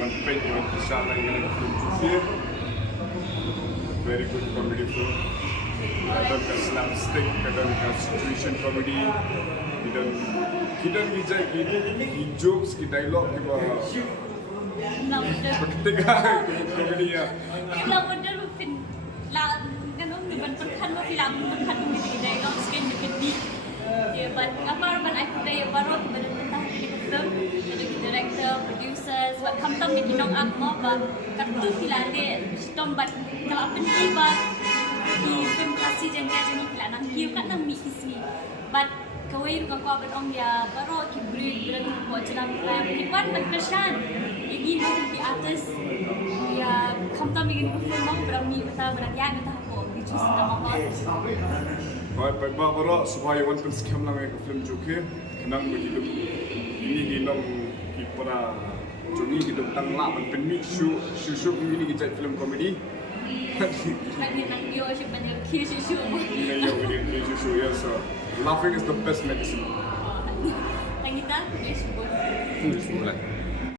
Dengan Peit, dengan Bijou lagi dengan film Khongjee. Very good comedy film. Kadang kan slapstick, kadang kan situation comedy. Kita jokes, kita dialog, kita ketika comedy ya. Kita benar film lah, kan orang berkan film berkan di dialog skin di. Ya, but apa I play baru benar-benar di film, jadi director, producers, buat kamtam di kinong akmo, but kartu filade, stom but kalau penting but di film klasik jangan jadi filan, kiu kan nami isi, but kawai rumah kau berong ya baru kibri berang buat jalan film, kipan berkesan, ini macam di atas ya kamtam ingin film mau berami betah berang betah apa, gitu sama apa. Baik, baru supaya wanita sekian lama ke film Joke, kenang begitu. Ini hinam kita Johnny kita tentang lapan penmi show ini kita film komedi. Lagi nang bio sih banyak kisah. Iya, show ya. So laughing is the best medicine. Yang kita, yes, boleh. Boleh.